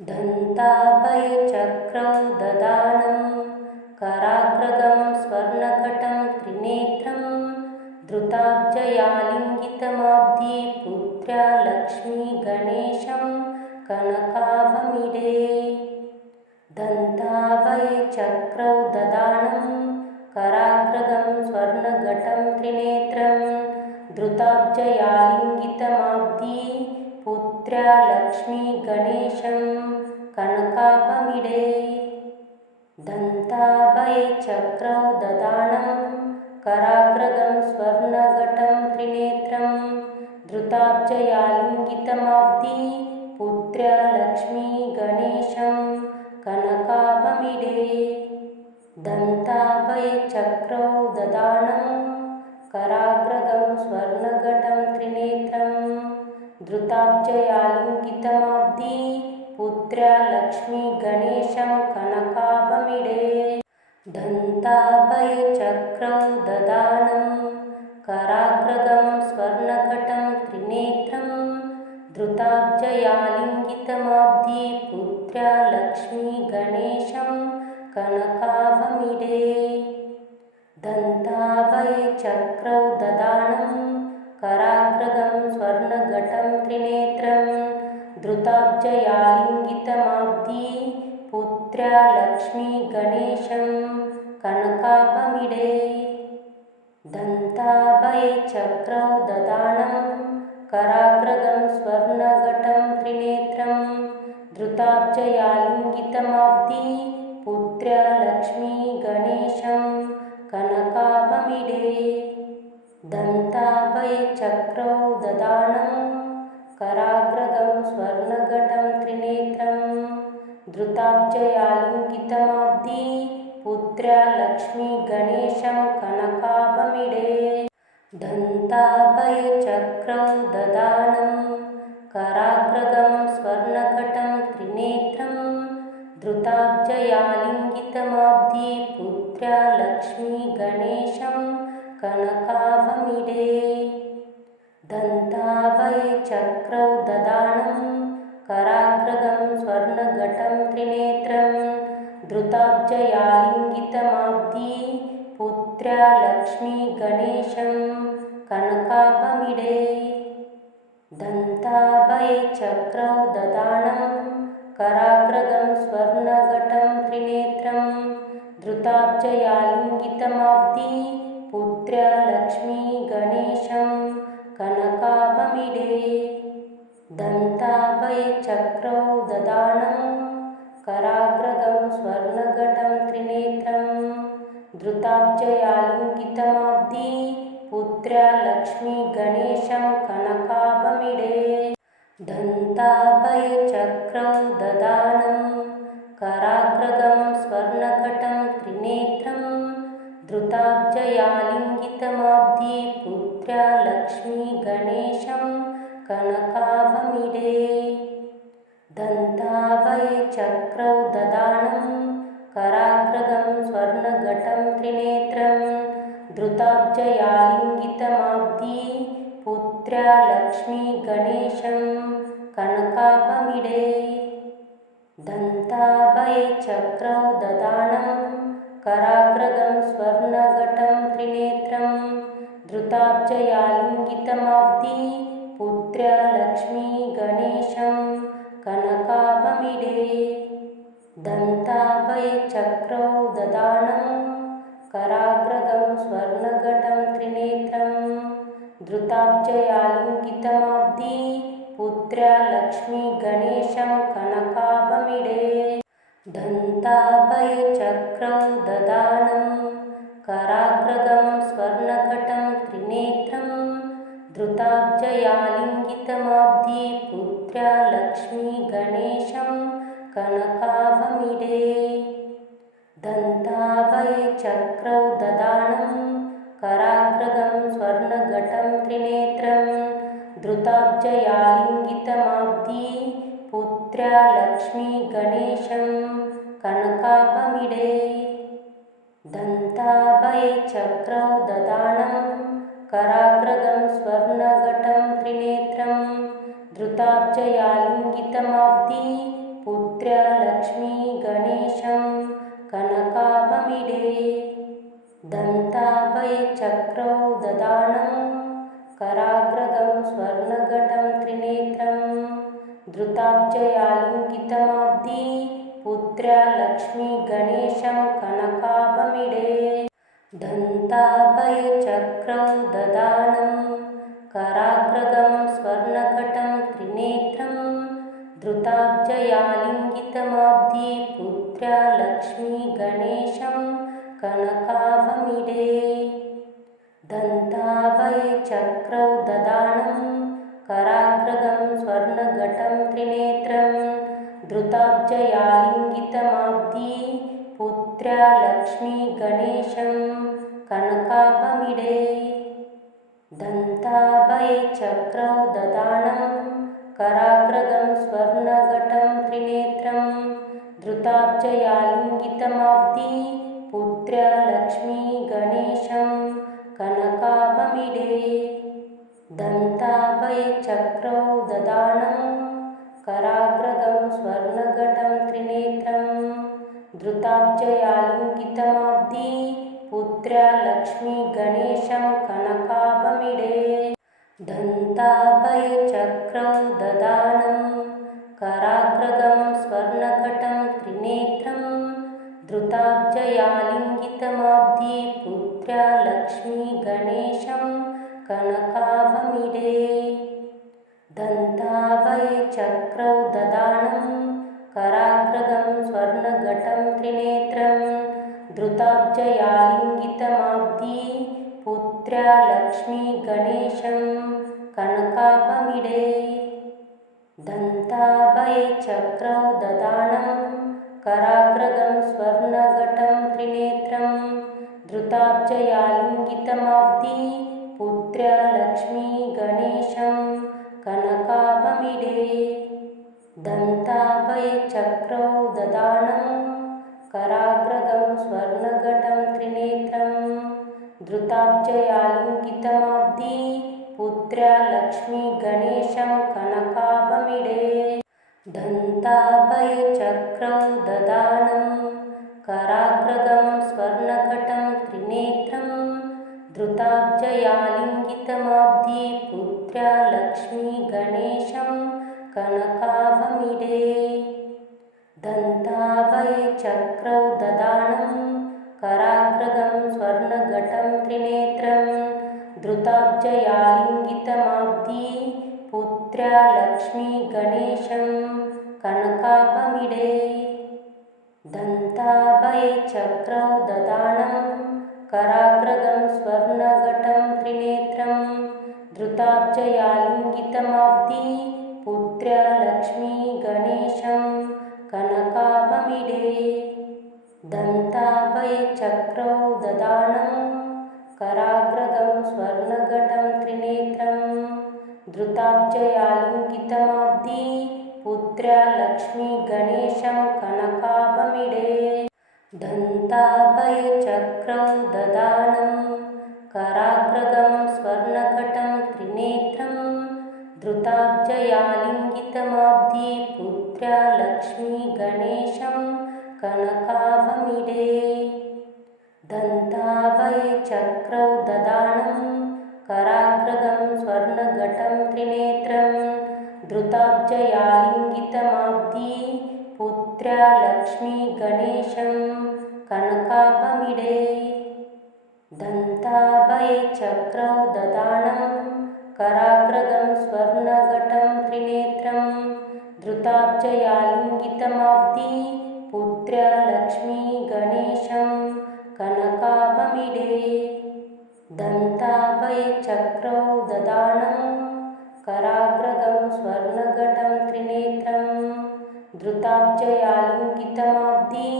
दन्ताभयचक्रौ ददानं कराग्रगं स्वर्णघटं त्रिनेत्रं धृताब्जयालिङ्गितमाब्धी पुत्र्या लक्ष्मी गणेशं कनकाभमीडे। दन्ताभयचक्रौ ददानं कराग्रगं स्वर्णघटं त्रिनेत्रं धृताब्जयालिङ्गितमाब्धी पुत्र्या लक्ष्मी गणेशं कनकाभमीडे। दन्ताभयचक्रौ ददानं कराग्रगं स्वर्णघटं त्रिनेत्रं धृताब्जयालिङ्गितमाब्धी पुत्र्या लक्ष्मी गणेशं कनकाभमीडे। दन्ताभयचक्रौ ददानं कराग्रगं स्वर्णघटं त्रिनेत्रं धृताब्जयालिङ्गितमाब्धी पुत्र्या लक्ष्मी गणेशं कनकाभमीडे। दन्ताभयचक्रौ ददानं कराग्रगं स्वर्णघटं त्रिनेत्रं धृताब्जयालिङ्गितमाब्धी पुत्र्या लक्ष्मी गणेशं कनकाभमीडे। दन्ताभयचक्रौ ददानं कराग्रगं स्वर्णघटं त्रिनेत्रं धृताब्जयालिङ्गितमाब्धी पुत्र्या लक्ष्मी गणेशं कनकाभमीडे। दन्ताभयचक्रौ ददानं कराग्रगं स्वर्णघटं त्रिनेत्रं धृताब्जयालिङ्गितमाब्धी पुत्र्या लक्ष्मी गणेशं कनकाभमीडे। दन्ताभयचक्रौ ददानं कराग्रगं स्वर्णघटं त्रिनेत्रं धृताब्जयालिङ्गितमाब्धी पुत्र्या लक्ष्मी गणेशं कनकाभमीडे। दन्ताभयचक्रौ ददानं कराग्रगं स्वर्णघटं त्रिनेत्रं धृताब्जयालिङ्गितमाब्धी पुत्र्या लक्ष्मी गणेशं कनकाभमीडे। दन्ताभयचक्रौ ददानं कराग्रगं स्वर्णघटं त्रिनेत्रं धृताब्जयालिङ्गितमाब्धी पुत्र्या लक्ष्मी गणेशं कनकाभमीडे। दन्ताभयचक्रौ ददानं कराग्रगं स्वर्णघटं त्रिनेत्रं धृताब्जयालिङ्गितमाब्धी पुत्र्या लक्ष्मी गणेशं कनकाभमीडे। दन्ताभयचक्रौ ददानं कराग्रगं स्वर्णघटं त्रिनेत्रं धृताब्जयालिङ्गितमाब्धी पुत्र्या लक्ष्मी गणेशं कनकाभमीडे। दन्ताभयचक्रौ ददानं कराग्रगं स्वर्णघटं त्रिनेत्रं धृताब्जयालिङ्गितमाब्धी पुत्र्या लक्ष्मी गणेशं कनकाभमीडे। दन्ताभयचक्रौ ददानं कराग्रगं स्वर्णघटं त्रिनेत्रं धृताब्जयालिङ्गितमाब्धी पुत्र्या लक्ष्मी गणेशं कनकाभमीडे। दन्ताभयचक्रौ ददानं कराग्रगं स्वर्णघटं त्रिनेत्रं धृताब्जयालिङ्गितमाब्धी पुत्र्या लक्ष्मी गणेशं कनकाभमीडे। दन्ताभयचक्रौ ददानं कराग्रगं स्वर्णघटं त्रिनेत्रं धृताब्जयालिङ्गितमाब्धी पुत्र्या लक्ष्मी गणेशं कनकाभमीडे। दन्ताभयचक्रौ ददानं कराग्रगं स्वर्णघटं त्रिनेत्रं धृताब्जयालिङ्गितमाब्धी पुत्र्या लक्ष्मी गणेशं कनकाभमीडे। दन्ताभयचक्रौ ददानं कराग्रगं स्वर्णघटं त्रिनेत्रं धृताब्जयालिङ्गितमाब्धी पुत्र्या लक्ष्मी गणेशं कनकाभमीडे। दन्ताभयचक्रौ ददानं कराग्रगं स्वर्णघटं त्रिनेत्रं धृताब्जयालिङ्गितमाब्धी पुत्र्या पुत्र्या लक्ष्मी गणेशं कनकाभमीडे दन्ताभये चक्रौ ददानं कराग्रगं स्वर्णघटं त्रिनेत्रं धृताब्जयालिङ्गितमाब्धी पुत्र्या लक्ष्मी गणेशं कनकाभमीडे दन्ताभये चक्रौ ददानं कराग्रगं स्वर्णघटं त्रिनेत्रं धृताब्जयालिङ्गितमाब्धी पुत्र्या लक्ष्मी गणेशं कनकाभमीडे दन्ताभये चक्रौ ददानं कराग्रगं स्वर्णघटं त्रिनेत्रं धृताब्जयालिङ्गितमाब्धी पुत्र्या लक्ष्मी गणेशं कनकाभमीडे दन्ताभये चक्रौ ददानं कराग्रगं स्वर्णघटं त्रिनेत्रं धृताब्जयालिङ्गितमाब्धी पुत्र्या लक्ष्मी गणेशं कनकाभमीडे दन्ताभये चक्रौ ददानं कराग्रगं स्वर्णघटं त्रिनेत्रं धृताब्जयालिङ्गितमाब्धी पुत्र्या लक्ष्मी गणेशं कनकाभमीडे दन्ताभये चक्रौ ददानं कराग्रगं स्वर्णघटं त्रिनेत्रं धृताब्जयालिङ्गितमाब्धी पुत्र्या लक्ष्मी गणेशं कनकाभमीडे दन्ताभये चक्रौ ददानं कराग्रगं स्वर्णघटं त्रिनेत्रं धृताब्जयालिङ्गितमाब्धी पुत्र्या लक्ष्मी गणेशं कनकाभमीडे दन्ताभये चक्रौ ददानं कराग्रगं स्वर्णघटं त्रिनेत्रं धृताब्जयालिङ्गितमाब्धी पुत्र्या लक्ष्मी गणेशं कनकाभमीडे दन्ताभये चक्रौ ददानं कराग्रगं स्वर्णघटं त्रिनेत्रं धृताब्जयालिङ्गितमाब्धी पुत्र्या लक्ष्मी गणेशं कनकाभमीडे दन्ताभये चक्रौ ददानं कराग्रगं स्वर्णघटं त्रिनेत्रं धृताब्जयालिङ्गितमाब्धी पुत्र्या लक्ष्मी गणेशं कनकाभमीडे दन्ताभये चक्रौ ददानं कराग्रगं स्वर्णघटं त्रिनेत्रं धृताब्जयालिङ्गितमाब्धी पुत्र्या लक्ष्मी गणेशं कनकाभमीडे दन्ताभये चक्रौ ददानं कराग्रगं स्वर्णघटं त्रिनेत्रं धृताब्जयालिङ्गितमाब्धी पुत्र्या लक्ष्मी गणेशं कनकाभमीडे दन्ताभये चक्रौ ददानं कराग्रगं स्वर्णघटं त्रिनेत्रं धृताब्जयालिङ्गितमाब्धी पुत्र्या लक्ष्मी गणेशं कनकाभमीडे दन्ताभये चक्रौ ददानं कराग्रगं स्वर्णघटं त्रिनेत्रं धृताब्जयालिङ्गितमाब्धी पुत्र्या लक्ष्मी गणेशं कनकाभमीडे दन्ताभये चक्रौ ददानं कराग्रगं स्वर्णघटं त्रिनेत्रं धृताब्जयालिङ्गितमाब्धी पुत्र्या लक्ष्मी गणेशं कनकाभमीडे दन्ताभये चक्रौ ददानं कराग्रगं स्वर्णघटं त्रिनेत्रं धृताब्जयालिङ्गितमाब्धी पुत्र्या लक्ष्मी गणेशं कनकाभमीडे दन्ताभये चक्रौ ददानं कराग्रगं स्वर्णघटं त्रिनेत्रं धृताब्जयालिङ्गितमाब्धी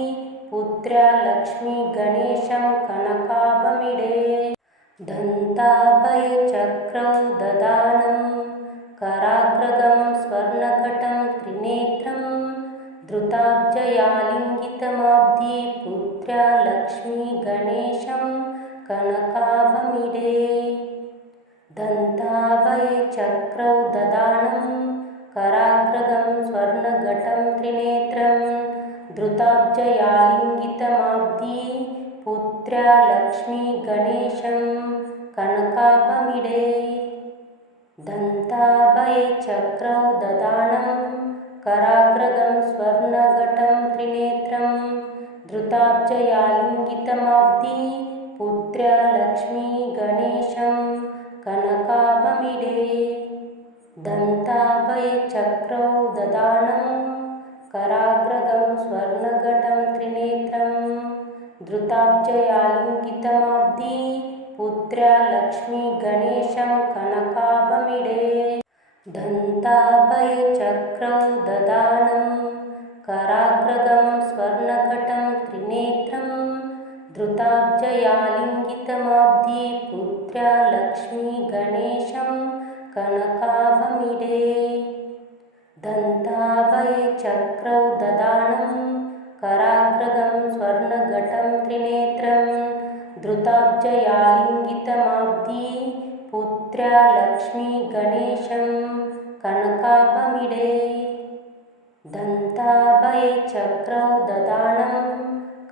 पुत्र्या लक्ष्मी गणेशं कनकाभमीडे दन्ताभये चक्रौ ददानं कराग्रगं स्वर्णघटं त्रिनेत्रं धृताब्जयालिङ्गितमाब्धी पुत्र्या लक्ष्मी गणेशं कनकाभमीडे दन्ताभये चक्रौ ददानं कराग्रगं स्वर्णघटं त्रिनेत्रं धृताब्जयालिङ्गितमाब्धी पुत्र्या लक्ष्मी गणेशं कनकाभमीडे दन्ताभये चक्रौ ददानं कराग्रगं स्वर्णघटं त्रिनेत्रं धृताब्जयालिङ्गितमाब्धी पुत्र्या लक्ष्मी गणेशं कनकाभमीडे दन्ताभये चक्रौ ददानं कराग्रगं स्वर्णघटं त्रिनेत्रं धृताब्जयालिङ्गितमाब्धी पुत्र्या लक्ष्मी गणेशं कनकाभमीडे दन्ताभये चक्रौ ददानं कराग्रगं स्वर्णघटं त्रिनेत्रं धृताब्जयालिङ्गितमाब्धी पुत्र्या लक्ष्मी गणेशं कनकाभमीडे दन्ताभये चक्रौ ददानं कराग्रगं स्वर्णघटं त्रिनेत्रं धृताब्जयालिङ्गितमाब्धी पुत्र्या लक्ष्मी गणेशं कनकाभमीडे दन्ताभये चक्रौ ददानं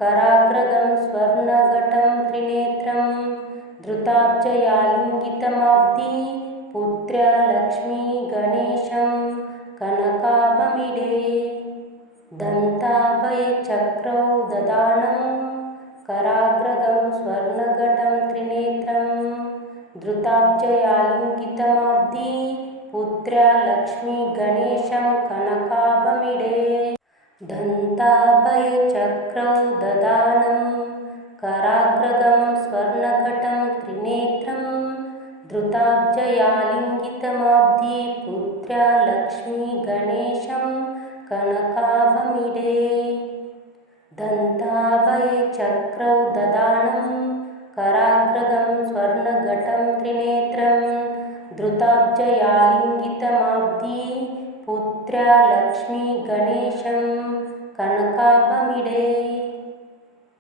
कराग्रगं स्वर्णघटं त्रिनेत्रं धृताब्जयालिङ्गितमाब्धी पुत्र्या लक्ष्मी गणेशं कनकाभमीडे दन्ताभये चक्रौ ददानं कराग्रगं स्वर्णघटं त्रिनेत्रं धृताब्जयालिङ्गितमाब्धी पुत्र्या लक्ष्मी गणेशं कनकाभमीडे दन्ताभये चक्रौ ददानं कराग्रगं स्वर्णघटं त्रिनेत्रं धृताब्जयालिङ्गितमाब्धी पुत्र्या लक्ष्मी गणेशं कनकाभमीडे दन्ताभये चक्रौ ददानं कराग्रगं स्वर्णघटं त्रिनेत्रं धृताब्जयालिङ्गितमाब्धी पुत्र्या लक्ष्मी गणेशं कनकाभमीडे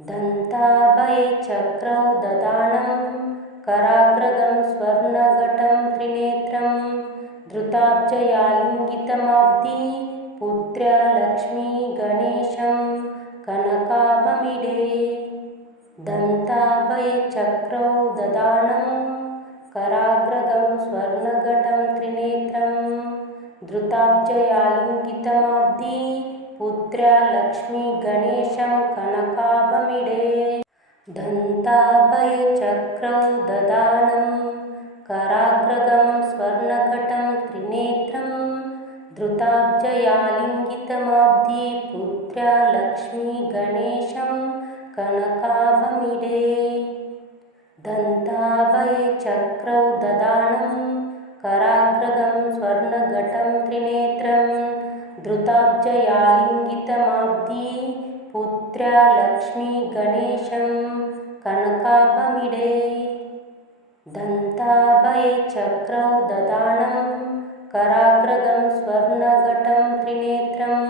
दन्ताभये चक्रौ ददानं कराग्रगं स्वर्णघटं त्रिनेत्रं धृताब्जयालिङ्गितमाब्धी पुत्र्या लक्ष्मी गणेशं कनकाभमीडे दन्ताभये चक्रौ ददानं कराग्रगं स्वर्णघटं त्रिनेत्रं धृताब्जयालिङ्गितमाब्धी पुत्र्या लक्ष्मी गणेशं कनकाभमीडे दन्ताभये चक्रौ ददानं कराग्रगं स्वर्णघटं त्रिनेत्रं धृताब्जयालिङ्गितमाब्धी पुत्र्या लक्ष्मी गणेशं कनकाभमीडे दन्ताभये चक्रौ ददानं कराग्रगं स्वर्णघटं त्रिनेत्रं धृताब्जयालिङ्गितमाब्धी पुत्र्या लक्ष्मी गणेशं कनकाभमीडे दन्ताभये चक्रौ ददानं कराग्रगं स्वर्णघटं त्रिनेत्रं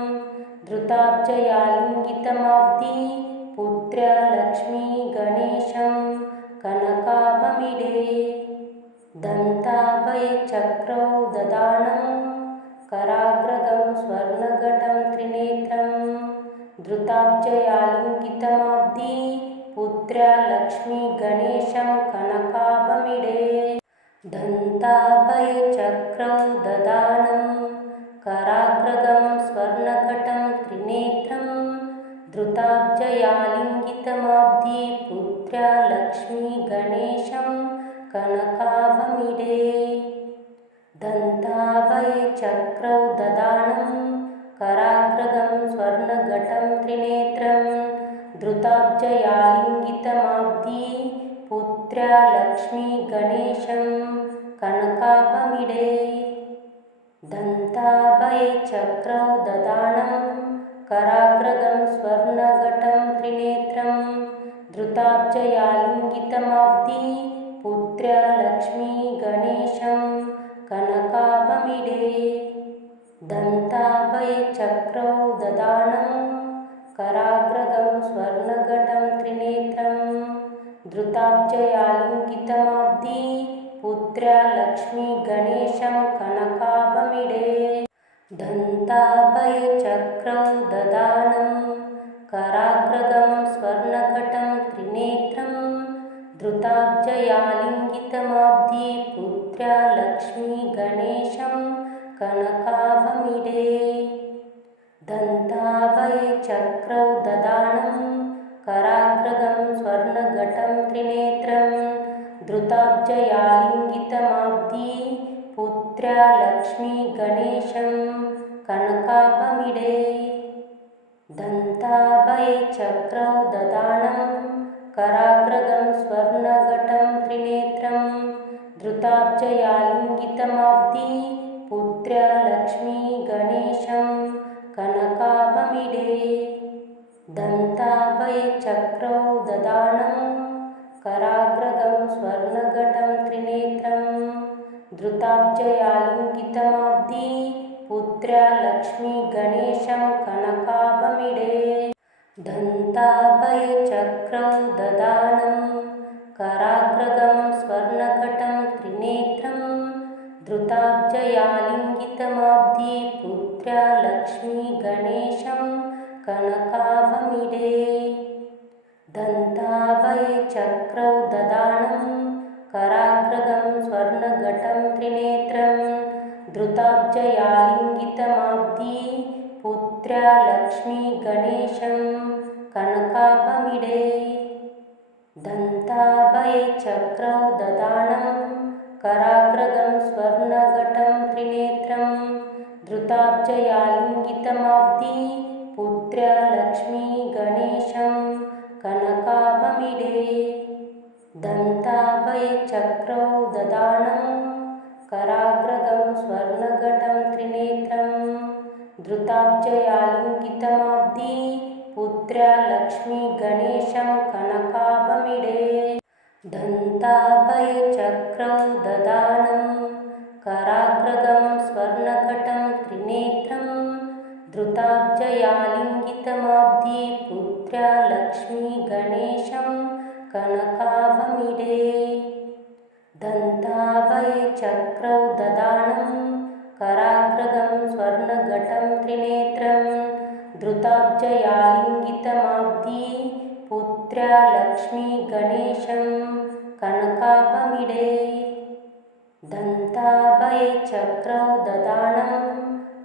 धृताब्जयालिङ्गितमाब्धी पुत्र्या लक्ष्मी गणेशं कनकाभमीडे दन्ताभये चक्रौ ददानं कराग्रगं स्वर्णघटं त्रिनेत्रं धृताब्जयालिङ्गितमाब्धी पुत्र्या लक्ष्मी गणेशं कनकाभमीडे दन्ताभये चक्रौ ददानं कराग्रगं स्वर्णघटं त्रिनेत्रं धृताब्जयालिङ्गितमाब्धी पुत्र्या लक्ष्मी गणेशं कनकाभमीडे दन्ताभये चक्रौ ददानं कराग्रगं स्वर्णघटं त्रिनेत्रं धृताब्जयालिङ्गितमाब्धी पुत्र्या लक्ष्मी गणेशं कनकाभमीडे दन्ताभये चक्रौ ददानं कराग्रगं स्वर्णघटं त्रिनेत्रं धृताब्जयालिङ्गितमाब्धी पुत्र्या लक्ष्मी गणेशं कनकाभमीडे दन्ताभये चक्रौ ददानं कराग्रगं स्वर्णघटं त्रिनेत्रं धृताब्जयालिङ्गितमाब्धी पुत्र्या लक्ष्मी गणेशं कनकाभमीडे दन्ताभयचक्रौ ददानं कराग्रगं स्वर्णघटं त्रिनेत्रं धृताब्जयालिङ्गितमाब्धी पुत्र्या लक्ष्मी गणेशं कनकाभमीडे दन्ताभयचक्रौ ददानं कराग्रगं स्वर्णघटं त्रिनेत्रं धृताब्जयालिङ्गितमाब्धी पुत्र्या लक्ष्मी गणेशं कनकाभमीडे दन्ताभयचक्रौ ददानं कराग्रगं स्वर्णघटं त्रिनेत्रं धृताब्जयालिङ्गितमाब्धी पुत्र्या लक्ष्मी गणेशं कनकाभमीडे दन्ताभयचक्रौ ददानं कराग्रगं स्वर्णघटं त्रिनेत्रं धृताब्जयालिङ्गितमाब्धी पुत्र्या लक्ष्मी गणेशं कनकाभमीडे दन्ताभयचक्रौ ददानं कराग्रगं स्वर्णघटं त्रिनेत्रं धृताब्जयालिङ्गितमाब्धी पुत्र्या लक्ष्मी गणेशं कनकाभमीडे दन्ताभयचक्रौ ददानं कराग्रगं स्वर्णघटं त्रिनेत्रं धृताब्जयालिङ्गितमाब्धी पुत्र्या लक्ष्मी गणेशं कनकाभमीडे दन्ताभयचक्रौ ददानं कराग्रगं स्वर्णघटं त्रिनेत्रं धृताब्जयालिङ्गितमाब्धी पुत्र्या लक्ष्मी गणेशं कनकाभमीडे दन्ताभयचक्रौ ददानं कराग्रगं स्वर्णघटं त्रिनेत्रं धृताब्जयालिङ्गितमाब्धी पुत्र्या लक्ष्मी गणेशं कनकाभमीडे दन्ताभयचक्रौ ददानं कराग्रगं स्वर्णघटं त्रिनेत्रं धृताब्जयालिङ्गितमाब्धी पुत्र्या लक्ष्मी गणेशं कनकाभमीडे दन्ताभयचक्रौ ददानं कराग्रगं स्वर्णघटं त्रिनेत्रं धृताब्जयालिङ्गितमाब्धी पुत्र्या लक्ष्मी गणेशं कनकाभमीडे दन्ताभयचक्रौ ददानं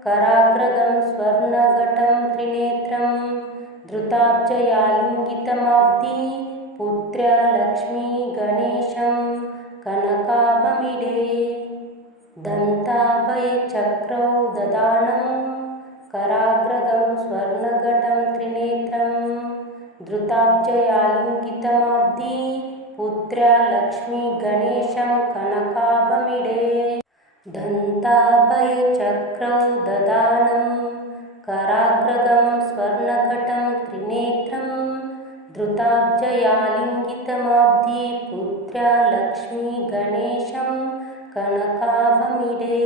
कराग्रगं स्वर्णघटं त्रिनेत्रं धृताब्जयालिङ्गितमाब्धी पुत्र्या लक्ष्मी गणेशं कनकाभमीडे दन्ताभयचक्रौ ददानं कराग्रगं स्वर्णघटं त्रिनेत्रं धृताब्जयालिङ्गितमाब्धी पुत्र्या लक्ष्मी गणेशं कनकाभमीडे दन्ताभयचक्रौ ददानं कराग्रगं स्वर्णघटं त्रिनेत्रं धृताब्जयालिङ्गितमाब्धी पुत्र्या लक्ष्मी गणेशं कनकाभमीडे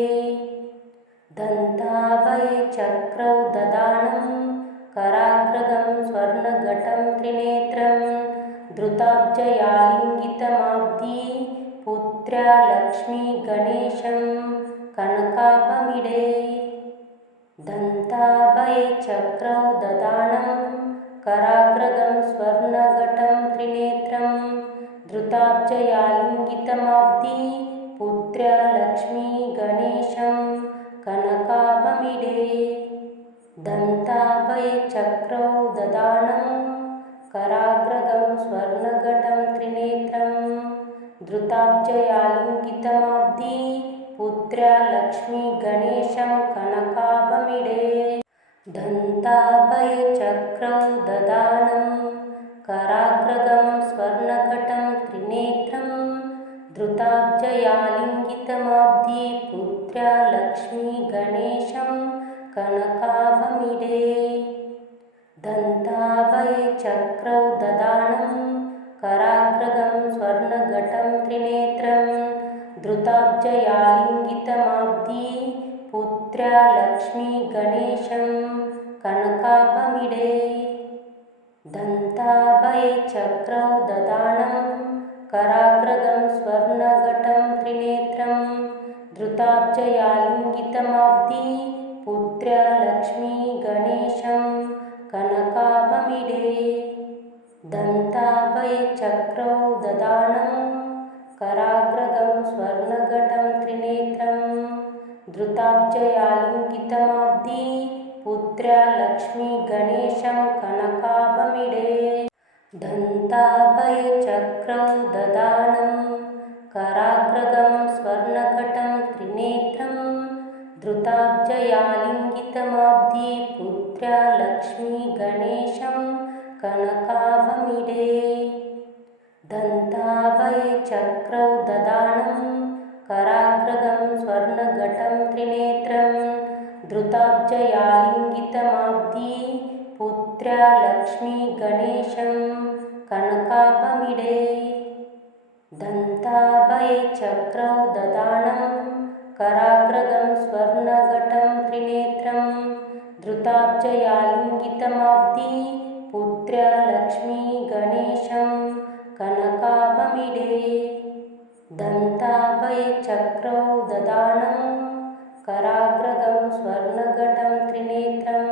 दन्ताभयचक्रौ ददानं कराग्रगं स्वर्णघटं त्रिनेत्रं धृताब्जयालिङ्गितमाब्धी पुत्र्या लक्ष्मी गणेशं कनकाभमीडे दन्ताभयचक्रौ ददानं कराग्रगं स्वर्णघटं त्रिनेत्रं धृताब्जयालिङ्गितमाब्धी पुत्र्या लक्ष्मी गणेशं कनकाभमीडे दन्ताभयचक्रौ ददानं कराग्रगं स्वर्णघटं त्रिनेत्रं धृताब्जयालिङ्गितमाब्धी पुत्र्या लक्ष्मी गणेशं कनकाभमीडे दन्ताभयचक्रौ ददानं कराग्रगं स्वर्णघटं त्रिनेत्रं धृताब्जयालिङ्गितमाब्धी पुत्र्या लक्ष्मी गणेशं कनकाभमीडे दन्ताभयचक्रौ ददानं कराग्रगं स्वर्णघटं त्रिनेत्रं धृताब्जयालिङ्गितमाब्धी पुत्र्या लक्ष्मी गणेशं कनकाभमीडे दन्ताभयचक्रौ ददानं कराग्रगं स्वर्णघटं त्रिनेत्रं धृताब्जयालिङ्गितमाब्धी पुत्र्या पुत्र्या लक्ष्मी गणेशं कनकाभमीडे दन्ताभयचक्रौ ददानं कराग्रगं स्वर्णघटं त्रिनेत्रं धृताब्जयालिङ्गितमाब्धी पुत्र्या लक्ष्मी गणेशं कनकाभमीडे दन्ताभयचक्रौ ददानं कराग्रगं स्वर्णघटं त्रिनेत्रं धृताब्जयालिङ्गितमाब्धी पुत्र्या लक्ष्मी गणेशं कनकाभमीडे दन्ताभयचक्रौ ददानं कराग्रगं स्वर्णघटं त्रिनेत्रं धृताब्जयालिङ्गितमाब्धी पुत्र्या लक्ष्मी गणेशं कनकाभमीडे दन्ताभयचक्रौ ददानं कराग्रगं स्वर्णघटं त्रिनेत्रं धृताब्जयालिङ्गितमाब्धी पुत्र्या लक्ष्मी गणेशं कनकाभमीडे दन्ताभयचक्रौ ददानं कराग्रगं स्वर्णघटं त्रिनेत्रं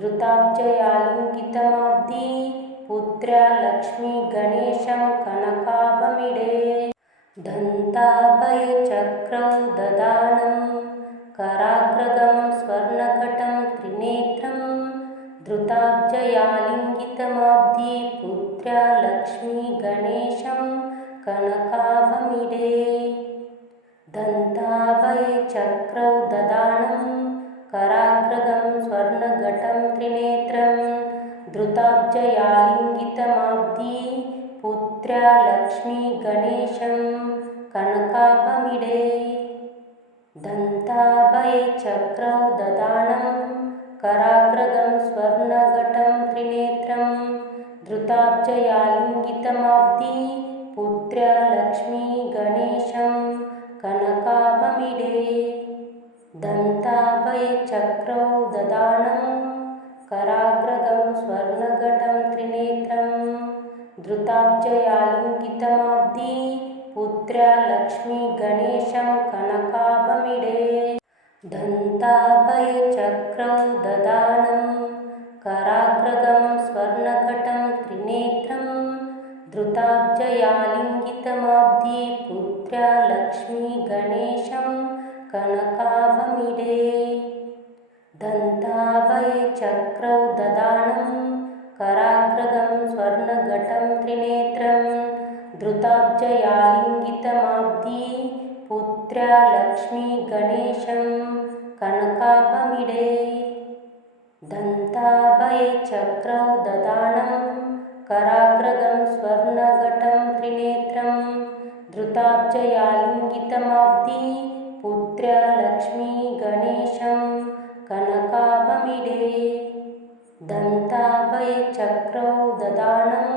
धृताब्जयालिङ्गितमाब्धी पुत्र्या लक्ष्मी गणेशं कनकाभमीडे दन्ताभयचक्रौ ददानं कराग्रगं स्वर्णघटं त्रिनेत्रं धृताब्जयालिङ्गितमाब्धी पुत्र्या लक्ष्मी गणेशं कनकाभमीडे दन्ताभयचक्रौ ददानं कराग्रगं स्वर्णघटं त्रिनेत्रं धृताब्जयालिङ्गितमाब्धी पुत्र्या लक्ष्मी गणेशं कनकाभमीडे दन्ताभयचक्रौ ददानं कराग्रगं स्वर्णघटं त्रिनेत्रं धृताब्जयालिङ्गितमाब्धी पुत्र्या लक्ष्मी गणेशं कनकाभमीडे दन्ताभयचक्रौ ददानं कराग्रगं स्वर्णघटं त्रिनेत्रं धृताब्जयालिङ्गितमाब्धी पुत्र्या लक्ष्मी गणेशं कनकाभमीडे दन्ताभयचक्रौ ददानं कराग्रगं स्वर्णघटं त्रिनेत्रं धृताब्जयालिङ्गितमाब्धी पुत्र्या लक्ष्मी गणेशं कनकाभमीडे दन्ताभयचक्रौ ददानं कराग्रगं स्वर्णघटं त्रिनेत्रं धृताब्जयालिङ्गितमाब्धी पुत्र्या लक्ष्मी गणेशं कनकाभमीडे दन्ताभयचक्रौ ददानं कराग्रगं स्वर्णघटं त्रिनेत्रं धृताब्जयालिङ्गितमाब्धी पुत्र्या लक्ष्मी गणेशं कनकाभमीडे दन्ताभयचक्रौ ददानं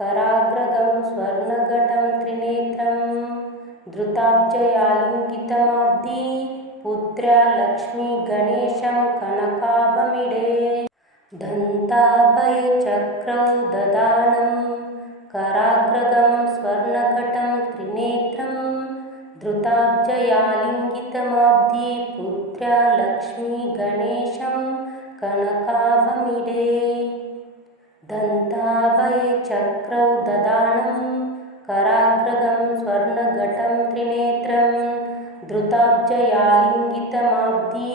कराग्रगं स्वर्णघटं त्रिनेत्रं धृताब्जयालिङ्गितमाब्धी पुत्र्या लक्ष्मी गणेशं कनकाभमीडे दन्ताभयचक्रौ ददानं कराग्रगं स्वर्णघटं त्रिनेत्रं धृताब्जयालिङ्गितमाब्धी पुत्र्या लक्ष्मी गणेशं कनकाभमीडे दन्ताभयचक्रौ ददानं कराग्रगं स्वर्णघटं त्रिनेत्रं धृताब्जयालिङ्गितमाब्धी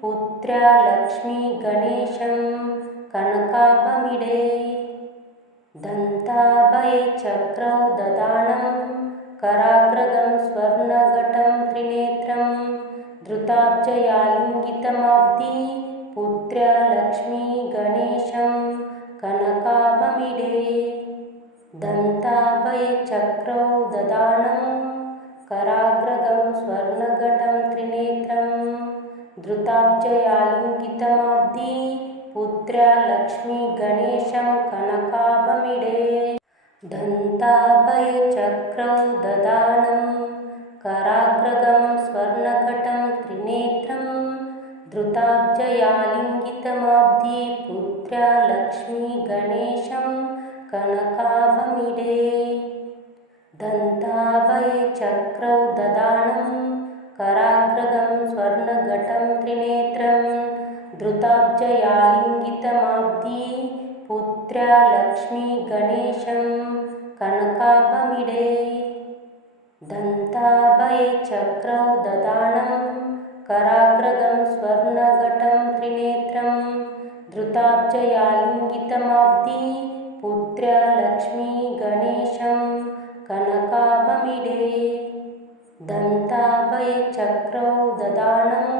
पुत्र्या लक्ष्मी गणेशं कनकाभमीडे दन्ताभयचक्रौ ददानं कराग्रगं स्वर्णघटं त्रिनेत्रं धृताब्जयालिङ्गितमाब्धी पुत्र्या लक्ष्मी गणेशं कनकाभमीडे दन्ताभयचक्रौ ददानं कराग्रगं स्वर्णघटं त्रिनेत्रं धृताब्जयालिङ्गितमाब्धी पुत्र्या लक्ष्मी गणेशं कनकाभमीडे दन्ताभयचक्रौ ददानं कराग्रगं स्वर्णघटं त्रिनेत्रं धृताब्जयालिङ्गितमाब्धी पुत्र्या लक्ष्मी गणेशं कनकाभमीडे दन्ताभयचक्रौ ददानं कराग्रगं स्वर्णघटं त्रिनेत्रं धृताब्जयालिङ्गितमाब्धी पुत्र्या लक्ष्मी गणेशं कनकाभमीडे दन्ताभये चक्रौ ददानं कराग्रगं स्वर्णघटं त्रिनेत्रं धृताब्जयालिङ्गितमाब्धी पुत्र्या लक्ष्मी गणेशं कनकाभमीडे दन्ताभये चक्रौ ददानं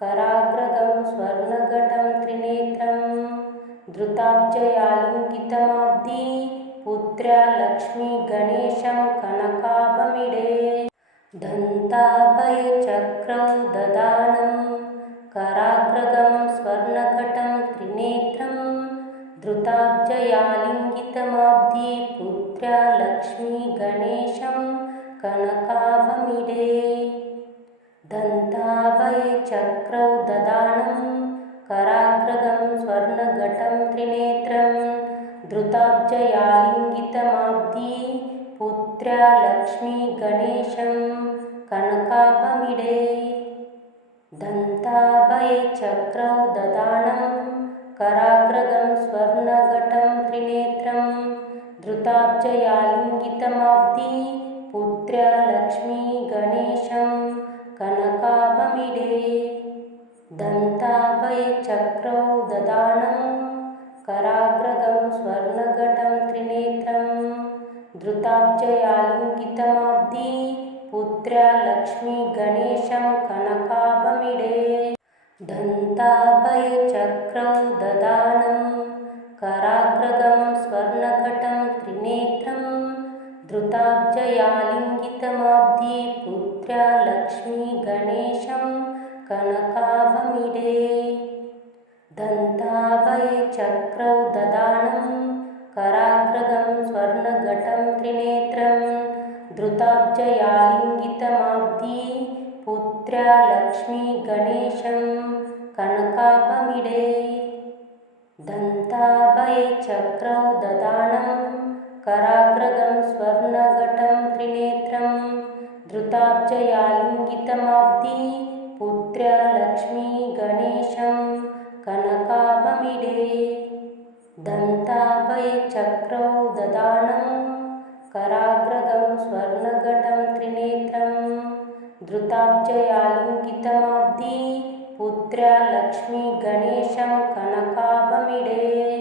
कराग्रगं स्वर्णघटं त्रिनेत्रं धृताब्जयालिङ्गितमाब्धी पुत्र्या लक्ष्मी गणेशं कनकाभमीडे दन्ताभये चक्रौ ददानं कराग्रगं स्वर्णघटं त्रिनेत्रं धृताब्जयालिङ्गितमाब्धी पुत्र्या लक्ष्मी गणेशं कनकाभमीडे दन्ताभये चक्रौ ददानं कराग्रगं स्वर्णघटं त्रिनेत्रं धृताब्जयालिङ्गितमाब्धी पुत्र्या लक्ष्मी गणेशं कनकाभमीडे दन्ताभये चक्रौ ददानं कराग्रगं स्वर्णघटं त्रिनेत्रं धृताब्जयालिङ्गितमाब्धी पुत्र्या लक्ष्मी गणेशं कनकाभमीडे दन्ताभये चक्रौ ददानं कराग्रगं स्वर्णघटं त्रिनेत्रं धृताब्जयालिङ्गितमाब्धी पुत्र्या लक्ष्मी गणेशं कनकाभमीडे दन्ताभये चक्रौ ददानं कराग्रगं स्वर्णघटं त्रिनेत्रं धृताब्जयालिङ्गितमाब्धी पुत्र्या लक्ष्मी गणेशं कनकाभमीडे दन्ताभये चक्रौ ददानं कराग्रगं स्वर्णघटं त्रिनेत्रं धृताब्जयालिङ्गितमाब्धी पुत्र्या लक्ष्मी गणेशं कनकाभमीडे दन्ताभये चक्रौ ददानं कराग्रगं स्वर्णघटं त्रिनेत्रं धृताब्जयालिङ्गितमाब्धी पुत्र्या लक्ष्मी गणेशं कनकाभमीडे दन्ताभये चक्रौ ददानं कराग्रगं स्वर्णघटं त्रिनेत्रं धृताब्जयालिङ्गितमाब्धी पुत्र्या लक्ष्मी गणेशं कनकाभमीडे।